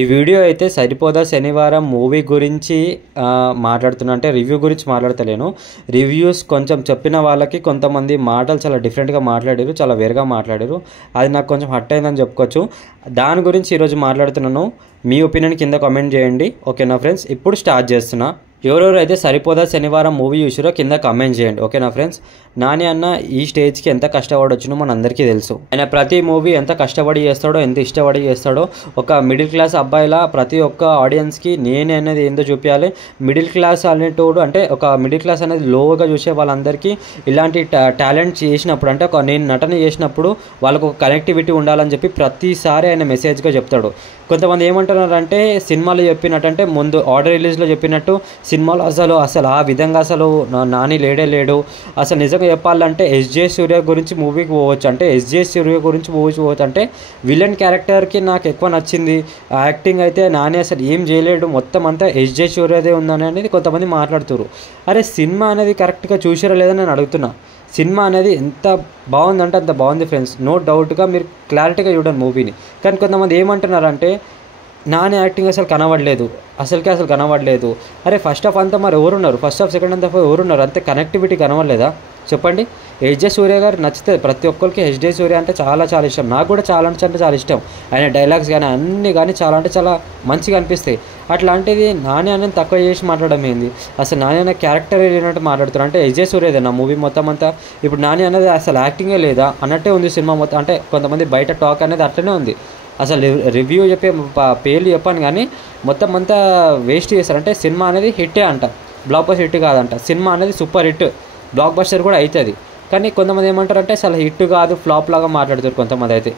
ఈ వీడియో అయితే సరిపోదా శనివారం మూవీ గురించి మాట్లాడుతున్నా, అంటే రివ్యూ గురించి మాట్లాడతలేను. రివ్యూస్ కొంచెం చెప్పిన వాళ్ళకి కొంతమంది మాటలు చాలా డిఫరెంట్గా మాట్లాడారు, చాలా వేరుగా మాట్లాడారు. అది నాకు కొంచెం హర్ట్ అయిందని చెప్పుకోవచ్చు. దాని గురించి ఈరోజు మాట్లాడుతున్నాను. మీ ఒపీనియన్ కింద కామెంట్ చేయండి, ఓకేనా ఫ్రెండ్స్? ఇప్పుడు స్టార్ట్ చేస్తున్నా. ఎవరెవరైతే సరిపోదా శనివారం మూవీ చూసారో కింద కామెంట్ చేయండి, ఓకేనా ఫ్రెండ్స్? నాని అన్న ఈ స్టేజ్కి ఎంత కష్టపడొచ్చినో మన అందరికీ తెలుసు. ఆయన ప్రతి మూవీ ఎంత కష్టపడి చేస్తాడో, ఎంత ఇష్టపడి చేస్తాడో. ఒక మిడిల్ క్లాస్ అబ్బాయిలా ప్రతి ఒక్క ఆడియన్స్కి నేనే అనేది ఏందో చూపించాలి. మిడిల్ క్లాస్ అనేటోడు, అంటే ఒక మిడిల్ క్లాస్ అనేది లోగా చూసే వాళ్ళందరికీ ఇలాంటి టాలెంట్ చేసినప్పుడు, అంటే ఒక నేను నటన చేసినప్పుడు వాళ్ళకు ఒక కనెక్టివిటీ ఉండాలని చెప్పి ప్రతిసారి ఆయన మెసేజ్గా చెప్తాడు. కొంతమంది ఏమంటున్నారంటే సినిమాలో చెప్పినట్టంటే ముందు ఆర్డర్ రిలీజ్లో చెప్పినట్టు సినిమాలో అసలు ఆ విధంగా అసలు నాని లేడు. అసలు నిజంగా చెప్పాలంటే ఎస్జే సూర్య గురించి మూవీకి పోవచ్చు, అంటే ఎస్జే సూర్య గురించి మూవీకి పోవచ్చు. అంటే విలన్ క్యారెక్టర్కి నాకు ఎక్కువ నచ్చింది. యాక్టింగ్ అయితే నాని అసలు ఏం చేయలేడు, మొత్తం అంతా ఎస్జే సూర్యదే ఉందని అనేది కొంతమంది మాట్లాడుతున్నారు. అరే సినిమా అనేది కరెక్ట్గా చూసారా లేదని నేను అడుగుతున్నా. సినిమా అనేది ఎంత బాగుందంటే అంత బాగుంది ఫ్రెండ్స్, నో డౌట్గా మీరు క్లారిటీగా చూడండి మూవీని. కానీ కొంతమంది ఏమంటున్నారంటే నాని యాక్టింగ్ అసలు కనబడలేదు. అరే ఫస్ట్ హాఫ్ అంతా మరి ఎవరున్నారు, ఫస్ట్ హాఫ్ సెకండ్ హాఫ్ ఎవరున్నారు, అంతే కనెక్టివిటీ కనబడలేదా చెప్పండి? ఎస్జే సూర్య గారు నచ్చితే ప్రతి ఒక్కరికి ఎస్జే సూర్య అంటే చాలా చాలా ఇష్టం. నాకు కూడా చాలా అంటే చాలా ఇష్టం. ఆయన డైలాగ్స్ కానీ అన్నీ కానీ చాలా అంటే చాలా మంచిగా అనిపిస్తాయి. అట్లాంటిది నాని అనేది తక్కువ చేసి మాట్లాడడం ఏంది? అసలు నాని అనే క్యారెక్టర్ లేనట్టు మాట్లాడుతున్నారు. అంటే ఎస్జే సూర్యదే నా మూవీ మొత్తం అంతా. ఇప్పుడు నాని అనేది అసలు యాక్టింగే లేదా అన్నట్టే ఉంది సినిమా మొత్తం. అంటే కొంతమంది బయట టాక్ అనేది అట్లనే ఉంది. అసలు రివ్యూ చెప్పే పేర్లు చెప్పాను కానీ మొత్తం అంతా వేస్ట్ చేస్తారు. అంటే సినిమా అనేది హిట్టే అంట, బ్లాక్ బస్టర్ హిట్ కాదంట. సినిమా అనేది సూపర్ హిట్, బ్లాక్ బస్టర్ కూడా అవుతుంది. కానీ కొంతమంది ఏమంటారంటే అసలు హిట్ కాదు, ఫ్లాప్ లాగా మాట్లాడుతారు. కొంతమంది అయితే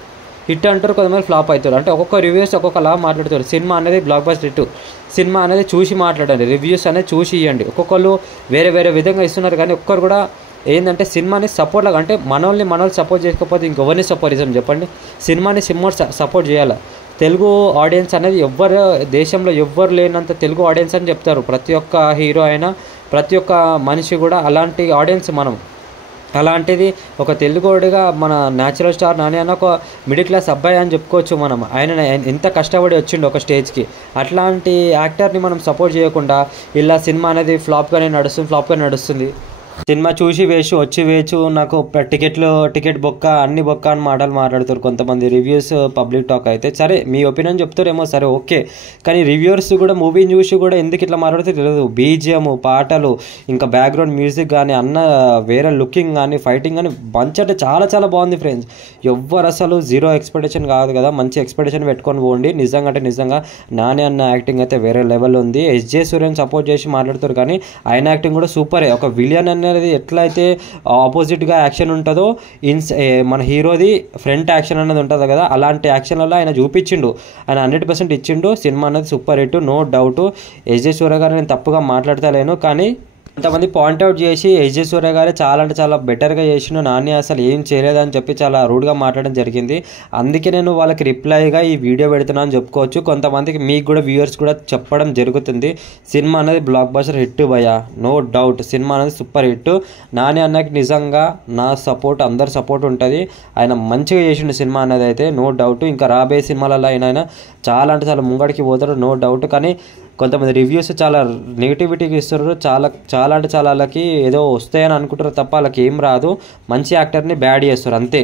హిట్ అంటారు, కొంతమంది ఫ్లాప్ అవుతారు. అంటే ఒక్కొక్క రివ్యూస్ ఒక్కొక్కలాగా మాట్లాడుతారు. సినిమా అనేది బ్లాక్ బస్టర్ హిట్, సినిమా అనేది చూసి మాట్లాడండి, రివ్యూస్ అనేది చూసి ఇవ్వండి. ఒక్కొక్కరు వేరే వేరే విధంగా ఇస్తున్నారు. కానీ ఒక్కరు కూడా ఏంటంటే సినిమాని సపోర్ట్ లాగా, అంటే మనల్ని సపోర్ట్ చేయకపోతే ఇంకెవరిని సపోర్ట్ చేసాం చెప్పండి? సినిమాని సపోర్ట్ చేయాలి. తెలుగు ఆడియన్స్ అనేది దేశంలో ఎవ్వరు లేనంత తెలుగు ఆడియన్స్ అని చెప్తారు. ప్రతి ఒక్క హీరో అయినా ప్రతి ఒక్క మనిషి కూడా అలాంటి ఆడియన్స్ మనం. అలాంటిది ఒక తెలుగుడిగా మన న్యాచురల్ స్టార్ నాని అన్న ఒక మిడిల్ క్లాస్ అబ్బాయి అని చెప్పుకోవచ్చు మనం. ఆయన ఎంత కష్టపడి వచ్చిండు ఒక స్టేజ్కి. అట్లాంటి యాక్టర్ని మనం సపోర్ట్ చేయకుండా ఇలా సినిమా అనేది ఫ్లాప్గానే నడుస్తుంది. సినిమా చూసి వచ్చి నాకు టికెట్ బొక్క అన్ని బొక్క అని మాటలు మాట్లాడుతారు కొంతమంది రివ్యూస్, పబ్లిక్ టాక్ అయితే. సరే మీ ఒపీనియన్ చెప్తారేమో, సరే ఓకే. కానీ రివ్యూవర్స్ కూడా మూవీని చూసి కూడా ఎందుకు ఇట్లా మాట్లాడితే తెలియదు. బీజిఎం, పాటలు, ఇంకా బ్యాక్గ్రౌండ్ మ్యూజిక్ కానీ అన్న వేరే లుకింగ్ కానీ ఫైటింగ్ కానీ మంచి అంటే చాలా చాలా బాగుంది ఫ్రెండ్స్. ఎవ్వరు అసలు జీరో ఎక్స్పెక్టేషన్ కాదు కదా, మంచి ఎక్స్పెక్టేషన్ పెట్టుకొని పోండి. నిజంగా నాని అన్న యాక్టింగ్ అయితే వేరే లెవెల్ ఉంది. ఎస్జే సూర్యని సపోర్ట్ చేసి మాట్లాడుతారు కానీ ఆయన యాక్టింగ్ కూడా సూపరే. ఒక విలియన్ అనేది ఎట్లయితే ఆపోజిట్గా యాక్షన్ ఉంటుందో మన హీరోది ఫ్రంట్ యాక్షన్ అనేది ఉంటుంది కదా, అలాంటి యాక్షన్లలో ఆయన చూపించిండు. ఆయన 100% ఇచ్చిండు. సినిమా అనేది super hit, no doubt. SJ Surya గారు నేను తప్పుగా మాట్లాడతలేను, కానీ కొంతమంది పాయింట్అవుట్ చేసి ఎస్జే సూర్య గారే చాలా అంటే చాలా బెటర్గా చేసిండు, నాని అసలు ఏం చేయలేదని చెప్పి చాలా రూడ్గా మాట్లాడడం జరిగింది. అందుకే నేను వాళ్ళకి రిప్లైగా ఈ వీడియో పెడుతున్నాను అని చెప్పుకోవచ్చు. కొంతమందికి మీకు కూడా వ్యూవర్స్ కూడా చెప్పడం జరుగుతుంది. సినిమా అనేది బ్లాక్ బస్టర్ హిట్ భయ్యా, నో డౌట్. సినిమా అనేది సూపర్ హిట్. నాని అన్నకి నిజంగా నా సపోర్ట్, అందరి సపోర్ట్ ఉంటుంది. ఆయన మంచిగా చేసిండు సినిమా అనేది అయితే, నో డౌట్. ఇంకా రాబోయే సినిమాలలో ఆయన చాలా అంటే చాలా ముంగడికి పోతాడు, నో డౌట్. కానీ కొంతమంది రివ్యూస్ చాలా నెగిటివిటీకి ఇస్తున్నారు. చాలా అంటే చాలా వాళ్ళకి ఏదో వస్తాయని అనుకుంటారు తప్ప వాళ్ళకి ఏం రాదు. మంచి యాక్టర్ని బ్యాడ్ చేస్తారు అంతే.